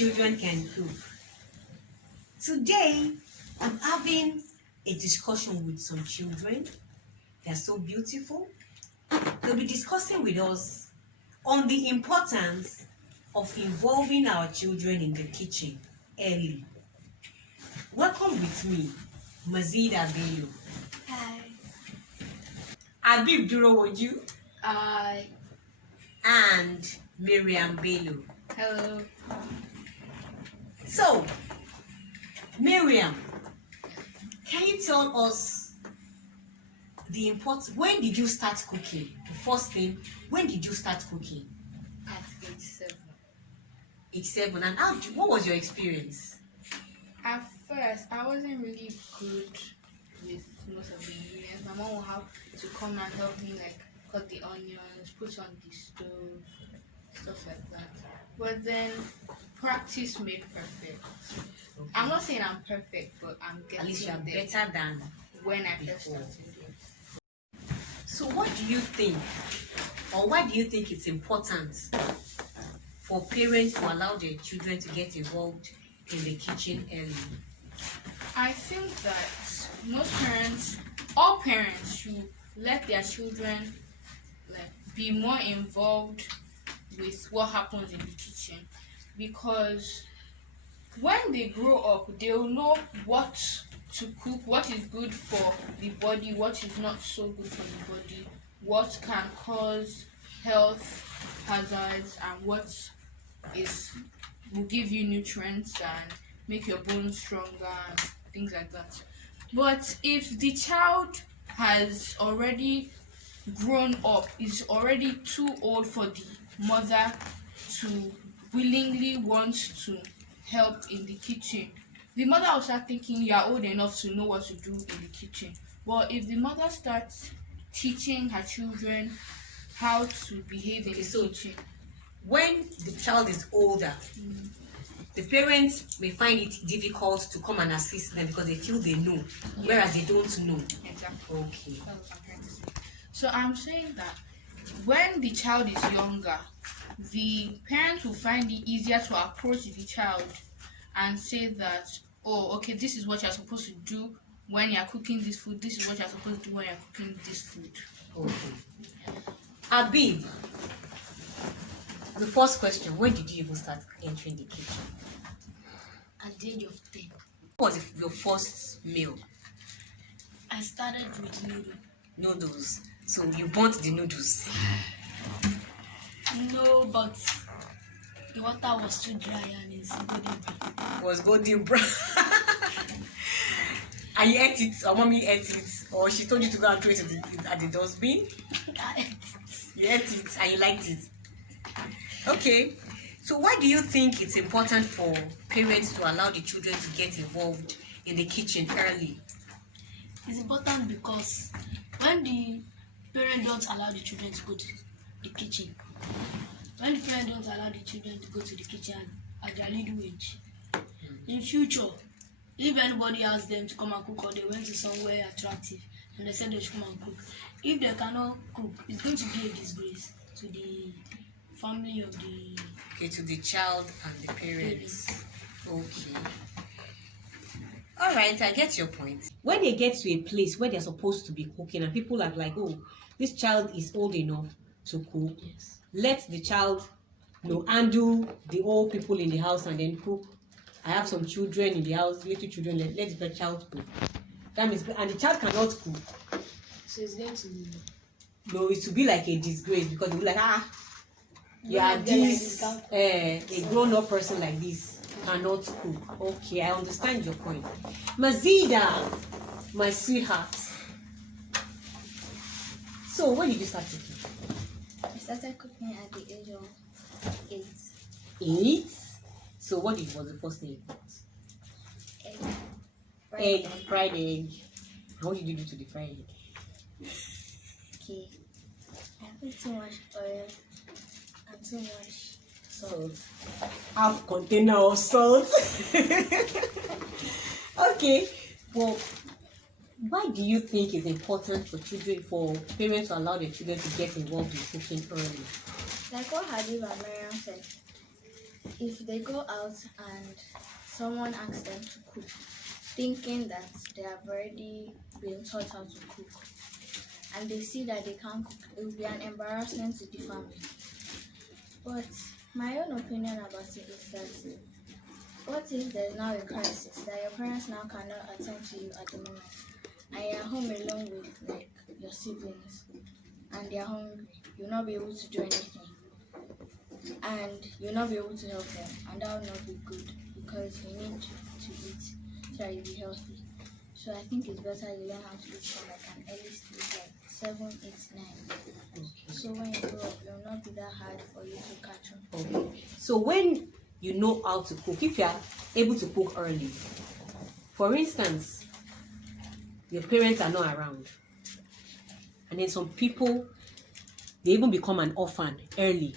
children can cook. Today, I'm having a discussion with some children. They're so beautiful. They'll be discussing with us on the importance of involving our children in the kitchen early. Welcome with me, Mazeeda. Hi. Habib Durowoju. Hi. And Mariam. Hello. So, Mariam, can you tell us the importance? When did you start cooking? The first thing, when did you start cooking? At age 7. Age 7. And what was your experience? At first, I wasn't really good with most of the ingredients. My mom would have to come and help me, like cut the onions, put on the stove, stuff like that. But then practice made perfect. Okay. I'm not saying I'm perfect, but I'm getting At least you are there better than when I before. first started. So what do you think, or why do you think it's important for parents to allow their children to get involved in the kitchen early? I think that most parents, all parents should let their children be more involved with what happens in the kitchen, because when they grow up, they will know what to cook, what is good for the body, what is not so good for the body, what can cause health hazards, and what will give you nutrients and make your bones stronger and things like that. But if the child has already grown up, is already too old for the mother to willingly want to help in the kitchen, the mother will start thinking you are old enough to know what to do in the kitchen. Well, if the mother starts teaching her children how to behave in the kitchen, when the child is older, the parents may find it difficult to come and assist them because they feel they know, whereas they don't know. Exactly. Okay. That's what I'm trying to say. So I'm saying that when the child is younger, the parents will find it easier to approach the child and say that, oh, okay, this is what you're supposed to do when you're cooking this food. This is what you're supposed to do when you're cooking this food. Okay. Habib, the first question, when did you even start entering the kitchen? At the age of 10. What was your first meal? I started with Noodles. So you burnt the noodles. No, but the water was too dry and it's golden brown. It was golden brown. And you ate it, or mommy ate it, or she told you to go and throw it at the dustbin? I ate it. You ate it and you liked it. Okay. So why do you think it's important for parents to allow the children to get involved in the kitchen early? It's important because when the parents don't allow the children to go to the kitchen, at their little age, in future, if anybody asks them to come and cook or they went to somewhere attractive and they said they should come and cook, if they cannot cook, it's going to be a disgrace to the family of the... Okay, to the child and the parents. Okay. All right, I get your point. When they get to a place where they're supposed to be cooking and people are like, oh, this child is old enough to cook, Yes. let the child handle the old people in the house and then cook. I have some children in the house, little children, let the child cook. That means, and the child cannot cook. So it's going to be... No, it will be like a disgrace because they'll be like, a grown-up person like this cannot cook. Okay, I understand your point. Mazeeda, my sweetheart. So when did you start cooking? I started cooking at the age of 8. 8? So what was the first thing you cooked? Egg. Fried egg. And what did you do to the fried egg? Okay. I put too much oil and too much salt. Half container of salt. Okay. Well, why do you think it's important for parents to allow their children to get involved in cooking early? Like what Habib and Mariam said, if they go out and someone asks them to cook, thinking that they have already been taught how to cook, and they see that they can't cook, it will be an embarrassment to the family. But my own opinion about it is that what if there's now a crisis that your parents now cannot attend to you at the moment, and you're home alone with like your siblings, and they're hungry, you'll not be able to do anything, and you'll not be able to help them, and that will not be good because you need to eat so that you'll be healthy. So I think it's better you learn how to eat from like an early stage, like 7, 8, 9. So when you grow up, it will not be that hard for you to catch up. Okay. So when you know how to cook, if you are able to cook early, for instance, your parents are not around, and then some people, they even become an orphan early.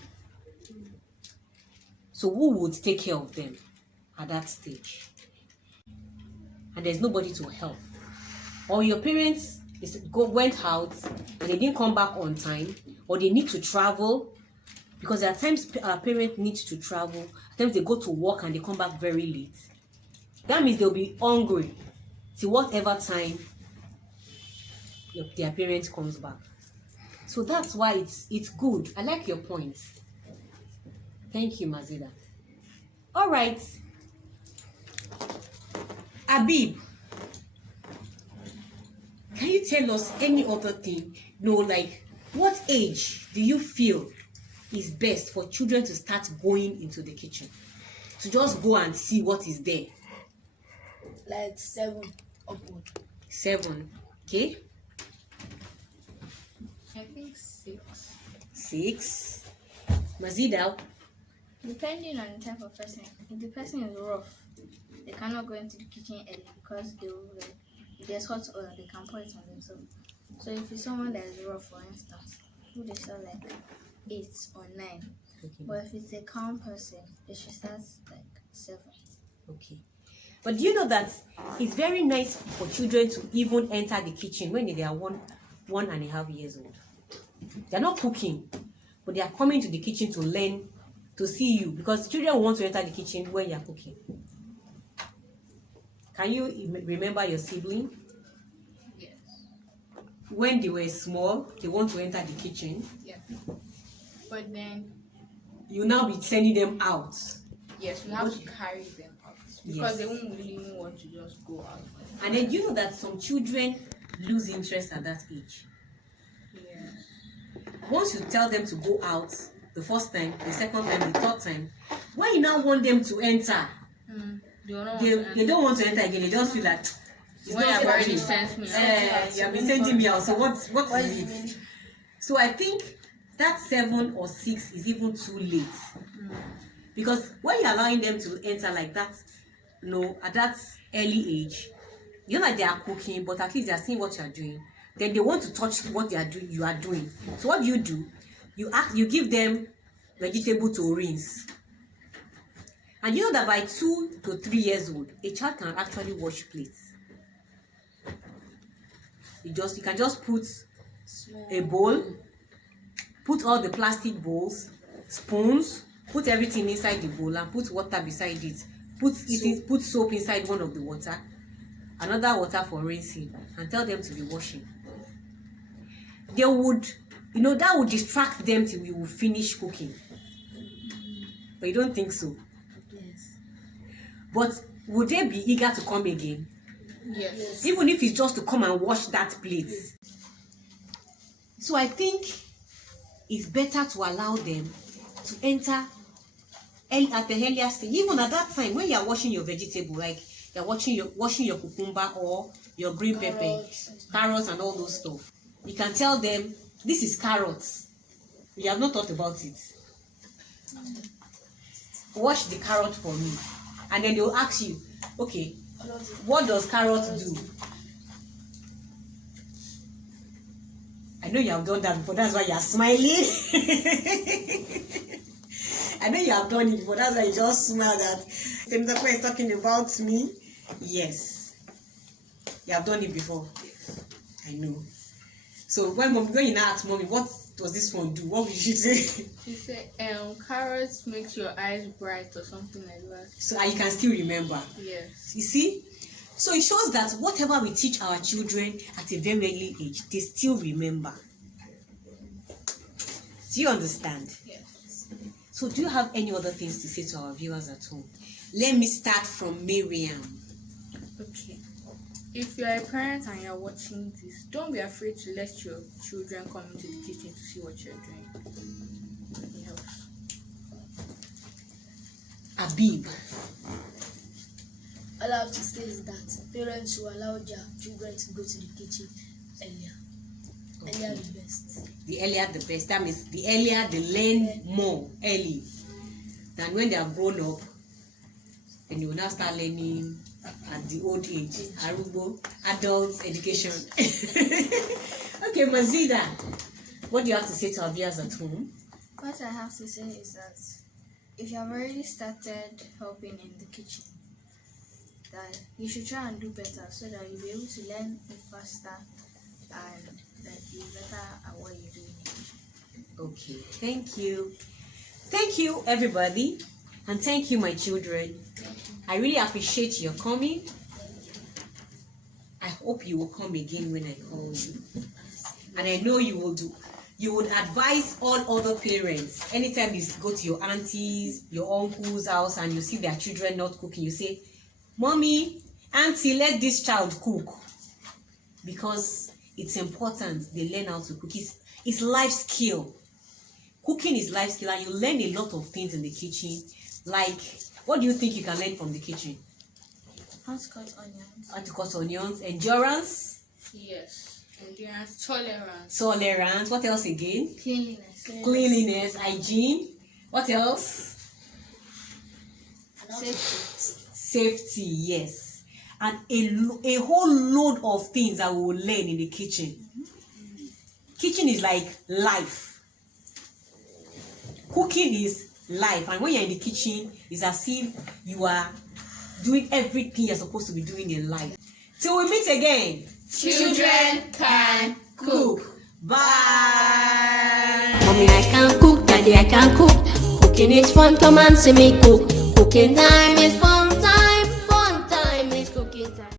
So who would take care of them at that stage? And there's nobody to help. Or your parents went out and they didn't come back on time, or they need to travel, because there are times our parents need to travel. At times they go to work and they come back very late. That means they'll be hungry till whatever time their parents comes back. So that's why it's good. I like your point. Thank you, Mazeeda. All right. Habib, can you tell us any other thing? No, like, what age do you feel is best for children to start going into the kitchen? To just go and see what is there? Like 7 upward. 7, okay? I think 6. 6. Mazeeda? Depending on the type of person. If the person is rough, they cannot go into the kitchen early because they will, like, if there's hot oil, they can pour it on themselves. So if it's someone that is rough, for instance, who they start like 8 or 9. Okay. But if it's a calm person, they should start like 7. Okay. But do you know that it's very nice for children to even enter the kitchen when they are 1.5 years old? They're not cooking, but they are coming to the kitchen to learn, to see you, because children want to enter the kitchen when you're cooking. Can you remember your sibling? Yes. When they were small, they want to enter the kitchen. Yeah. But then, You now be sending them out. yes, we have to carry them out because they won't really want to just go out. And then you know that some children lose interest at that age. Yeah. Once you tell them to go out the first time, the second time, the third time, when you now want them to enter, they don't want to enter again. They just feel like it's When not I've already working. sent me out. You have been sending me out. So what is it? So I think that 7 or 6 is even too late. Because when you're allowing them to enter like that, at that early age, you know that they are cooking, but at least they are seeing what you are doing. Then they want to touch what you are doing. So what do? You give them vegetable to rinse. And you know that by 2 to 3 years old, a child can actually wash plates. You can just put a bowl, put all the plastic bowls, spoons, put everything inside the bowl and put water beside it. Put soap inside one of the water, another water for rinsing, and tell them to be washing. They would, that would distract them till we will finish cooking. But you don't think so? Yes. But would they be eager to come again? Yes. Even if it's just to come and wash that plate. So I think it's better to allow them to enter at the earlier stage. Even at that time, when you are washing your vegetable, like you're washing your cucumber or your green pepper, carrots and all those stuff, you can tell them, this is carrots. You have not thought about it. Wash the carrot for me. And then they'll ask you, okay, what does carrot do? I know you have done that before, that's why you are smiling. I know you have done it before, that's why you just smile that Temitope is talking about me. Yes. You have done it before. I know. So when you now ask mommy, what does this one do? What would she say? She said, carrots makes your eyes bright or something like that. So you can still remember. Yes. You see? So it shows that whatever we teach our children at a very early age, they still remember. Do you understand? Yes. So do you have any other things to say to our viewers at home? Let me start from Mariam. Okay. If you are a parent and you're watching this, don't be afraid to let your children come into the kitchen to see what you're doing. It helps. Habib. All I have to say is that parents should allow their children to go to the kitchen earlier. Okay. Earlier the best. The earlier the best. That means the earlier they learn more early than when they have grown up. Then you will now start learning at the old age. Arubo, adults education. Okay, Mazeeda, what do you have to say to our viewers at home? What I have to say is that if you have already started helping in the kitchen, that you should try and do better so that you'll be able to learn it faster and that you're better at what you do in the kitchen. Okay, thank you. Thank you, everybody. And thank you, my children. I really appreciate your coming. I hope you will come again when I call you. And I know you will do. You would advise all other parents. Anytime you go to your aunties, your uncle's house and you see their children not cooking, you say, Mommy, Auntie, let this child cook. Because it's important they learn how to cook. It's life skill. Cooking is life skill and you learn a lot of things in the kitchen. Like, what do you think you can learn from the kitchen? How to cut onions. How to cut onions. Endurance. Yes. Endurance. Tolerance. Tolerance. What else again? Cleanliness. Cleanliness. Hygiene. What else? Safety. Safety, yes. And a whole load of things that we will learn in the kitchen. Kitchen is like life. Cooking is life. And when you're in the kitchen, it's as if you are doing everything you're supposed to be doing in life. Till we meet again. Children can cook. Bye. Mommy, I can cook. Daddy, I can cook. Cooking is fun. Come and see me cook. Cooking time is fun.